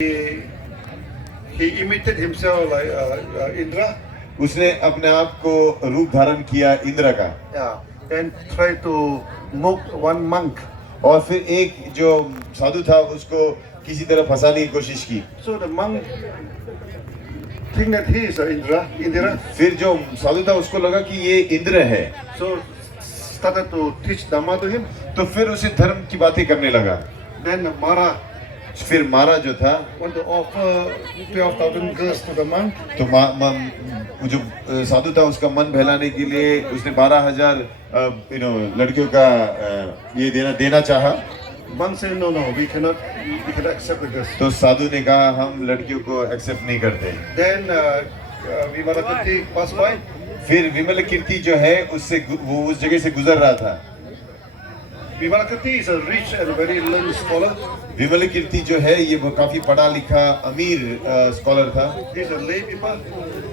He imitated himself like Indra. उसने अपने आप को रूप धारण किया इंद्र का, Yeah. Then try to mock one monk. और फिर एक जो साधु था उसको किसी तरह फंसाने की कोशिश की। So the monk think that he is Indra. फिर जो साधु था उसको लगा कि ये इंद्र है, So started to teach Dhamma to him. तो फिर उसे धर्म की बातें करने लगा। Then Mara फिर मारा जो था, want to offer 12,000 girls to the monk. तो जो साधु था उसका मन बहलाने के लिए उसने 12,000 लड़कियों का ये देना चाहा। Monk said, no, we cannot accept the girls. तो साधु ने कहा हम लड़कियों को एक्सेप्ट नहीं करते। Then Vimalakirti passed by. फिर विमल कीर्ति जो है उससे वो उस जगह से गुजर रहा था। Vimalakirti is a rich and very learned scholar. विमल कीर्ति जो है ये वो काफी पढ़ा लिखा अमीर स्कॉलर था। He is a lay people.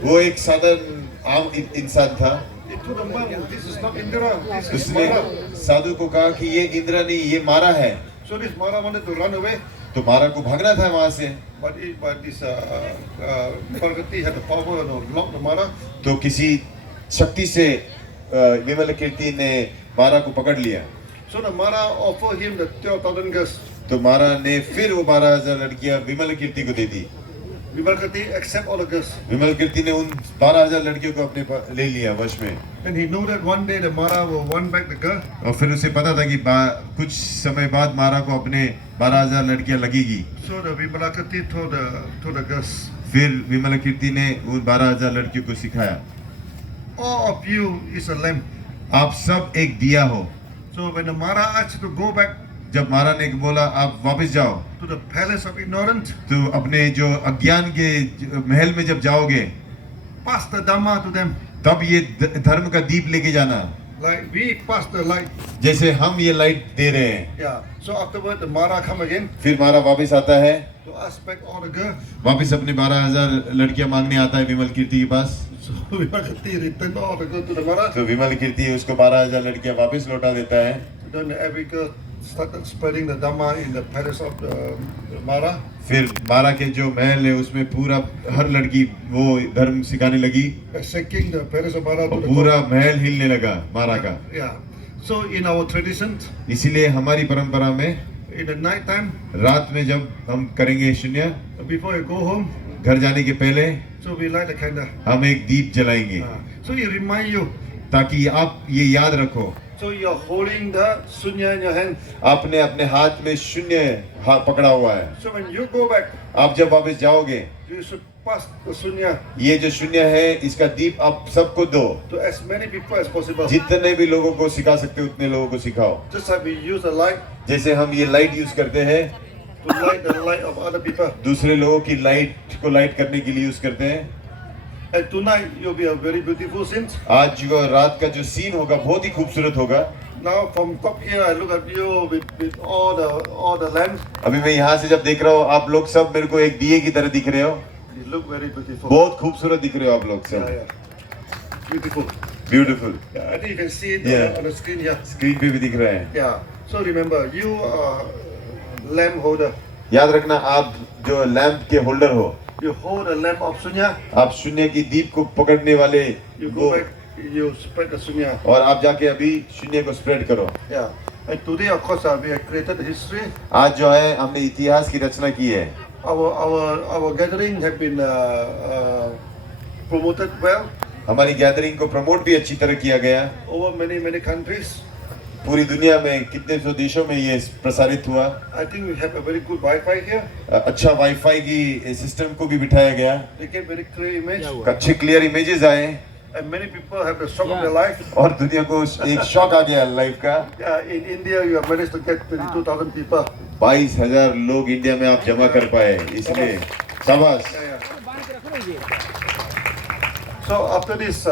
वो एक साधारण आम इंसान था। He told the monk, this is not Indra, this is उसने Mara. साधु को कहा कि ये इंद्र नहीं, ये मारा है। So this Mara wanted to run away, तो मारा को भागना था वहां से, but this Vimalakirti had the power to lock the Mara. तो किसी शक्ति से विमल कीर्ति ने मारा को पकड़ लिया। So the Mara offered him the 12,000 girls. तो मारा ने फिर वो 12,000 लड़कियां विमल कीर्ति को दे दी। Vimalakirti accept all the girls. विमल कीर्ति ने उन 12,000 लड़कियों को अपने ले लिया वश में। And he knew that one day the Mara will want back the girl. और फिर उसे पता था कि कुछ समय बाद मारा को अपने 12,000 लड़कियां लगेगी। So the Vimalakirti told the girls, फिर विमल कीर्ति ने उन 12,000 लड़कियों को सिखाया, all of you is a lamb. आप सब एक दिया हो। So when the Mara asked to go back जब मारा ने बोला आप वापस जाओ, to the palace of ignorance, तो अपने जो अज्ञान के महल में जब जाओगे, pass the Dhamma to them. तब ये धर्म का दीप लेके जाना, Like we pass the light. जैसे हम ये लाइट दे रहे हैं। Yeah. So afterward the Mara come again फिर मारा वापस आता है, to ask back all the girls. वापस अपने 12,000 लड़कियां मांगने आता है विमल कीर्ति के पास। So Vimalakirti returned all the girls to the Mara. तो विमल कीर्ति उसको 12,000 लड़कियां वापस लौटा देता है। Then every girl started spreading the Dhamma in the palace of the Mara. फिर मारा के जो महल है उसमें पूरा हर लड़की वो धर्म सिखाने लगी, Shaking the palace of Mara to और the पूरा महल हिलने लगा मारा का। Yeah. So in our tradition, इसीलिए हमारी परंपरा में in the night time, रात में जब हम करेंगे शून्य, before you go home, घर जाने के पहले so we light the candle. हम एक दीप जलाएंगे, So it remind you. ताकि आप ये याद रखो। So you're holding the sunya in your hand. आपने अपने हाथ में शून्य हाथ पकड़ा हुआ है। So when you go back, आप जब वापस जाओगे, you should pass the sunya ये जो शून्य है इसका दीप आप सबको दो। to as many people as possible. जितने भी लोगों को सिखा सकते हो उतने लोगों को सिखाओ। Just like we use the light जैसे हम ये लाइट यूज करते हैं, to light the light of other people. दूसरे लोगों की लाइट को लाइट करने के लिए यूज करते हैं। And tonight you'll be a very beautiful scene. आज जो रात का जो सीन होगा बहुत ही खूबसूरत होगा। Now from top here, I look at you with all the lamps. अभी मैं यहाँ से जब देख रहा हूँ, आप लोग सब मेरे को एक दिए की तरह दिख रहे हो। You look very beautiful. बहुत खूबसूरत दिख रहे हो आप लोग Yeah, सब। yeah. Beautiful. Beautiful. Yeah, I think you can see it Yeah. on the screen here. Screen पे भी दिख रहे हैं। Yeah. So remember, you are lamp holder. याद रखना आप जो लैंप के होल्डर हो, You hold the lamp of sunya. आप शून्य की दीप को पकड़ने वाले You वो, go back. You spread the sunya. और आप जाके अभी शून्य को स्प्रेड करो। Yeah. And today, of course, we have created the history. आज जो है हमने इतिहास की रचना की है। Our gathering have been promoted well हमारी गैदरिंग को प्रमोट भी अच्छी तरह किया गया। over many countries. पूरी दुनिया में कितने सौ देशों में ये प्रसारित हुआ। I think we have a very good Wi-Fi here. अच्छा वाईफाई की सिस्टम को भी बिठाया गया, They get very clear image. अच्छे क्लियर इमेजेस आए, And many people have the shock of their life. और दुनिया को एक शौक आ गया लाइफ का। Yeah, in India, you have managed to get 22,000 people. 22,000 लोग इंडिया में आप जमा कर पाए, इसलिए शाबाश। Yeah. So after this,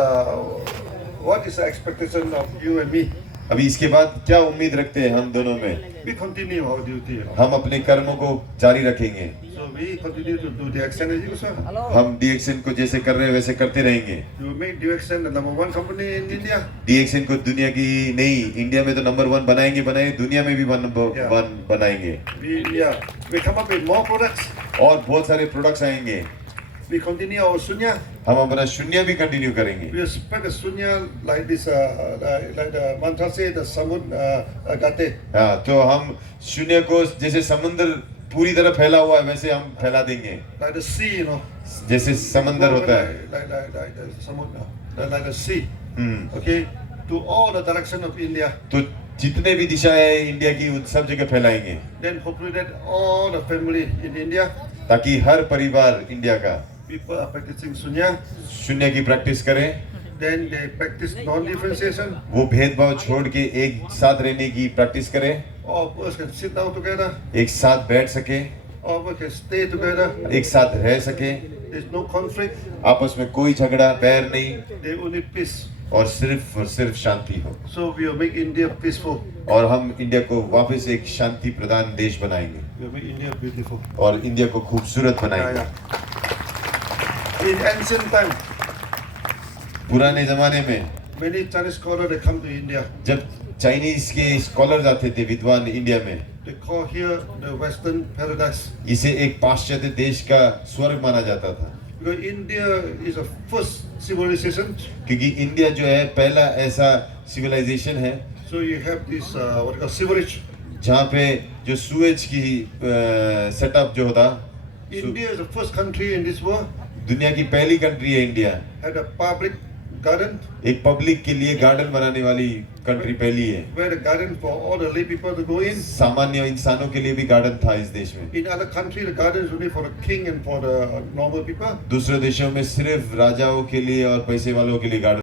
what is the expectation of you and me? अभी इसके बाद क्या उम्मीद रखते हैं हम दोनों में? We continue our duty. हम अपने कर्मों को जारी रखेंगे। So we continue to do the action as usual. हम डीएक्सएन को जैसे कर रहे हैं वैसे करते रहेंगे। You will make DXN the #1 company in India. DXN को दुनिया की नहीं, इंडिया में तो नंबर 1 बनाएंगे, दुनिया में भी नंबर 1 बनाएंगे। We come up with more products. और बहुत सारे प्रोडक्ट्स आएंगे। We continue our sunya. हम अपना शून्य भी कंटिन्यू करेंगे। We spread the sunya like this, like the mantra say, the samud gate. हाँ, तो हम शून्य को जैसे समुद्र पूरी तरह फैला हुआ है वैसे हम फैला देंगे। Like the sea, you know. जैसे समंदर होता है। Like the samud, like the sea. Hmm. Okay, to all the direction of India. तो जितने भी दिशा है इंडिया की उन सब जगह फैलाएंगे। Then hopefully that all the family in India, ताकि हर परिवार इंडिया का people are practicing sunya. शून्य की प्रैक्टिस करें। Then they practice non-differentiation. वो भेदभाव छोड़ के एक साथ रहने की प्रैक्टिस करें। All of us can sit down together. एक साथ बैठ सके, All of us can stay together. एक साथ रह सके। There's no conflict. आपस में कोई झगड़ा बैर नहीं They only peace. और सिर्फ शांति हो। So we will make India peaceful. और हम इंडिया को वापस एक शांति प्रधान देश बनाएंगे We will make India beautiful. और इंडिया को खूबसूरत Yeah, बनाएंगे। yeah. In ancient time, पुराने जमाने में many Chinese scholars they come to India. जब चाइनीज के स्कॉलर्स आते थे विद्वान इंडिया में, They call here the Western paradise. इसे एक पाश्चात्य देश का स्वर्ग माना जाता था। Because India is the first civilization. क्योंकि इंडिया जो है पहला ऐसा सिविलाइजेशन है So you have this what you call sewerage. जहाँ पे जो सूएज की सेटअप जो होता, India is the first country in this world दुनिया की पहली कंट्री है India. had a public garden एक पब्लिक के लिए गार्डन बनाने वाली कंट्री पहली है। where the garden for all the lay people to go in. सामान्य इंसानों के लिए भी गार्डन था इस देश में। In other countries, the garden is only for the king and for the normal people. दूसरे देशों में सिर्फ राजाओं के लिए और पैसे वालों के लिए गार्डन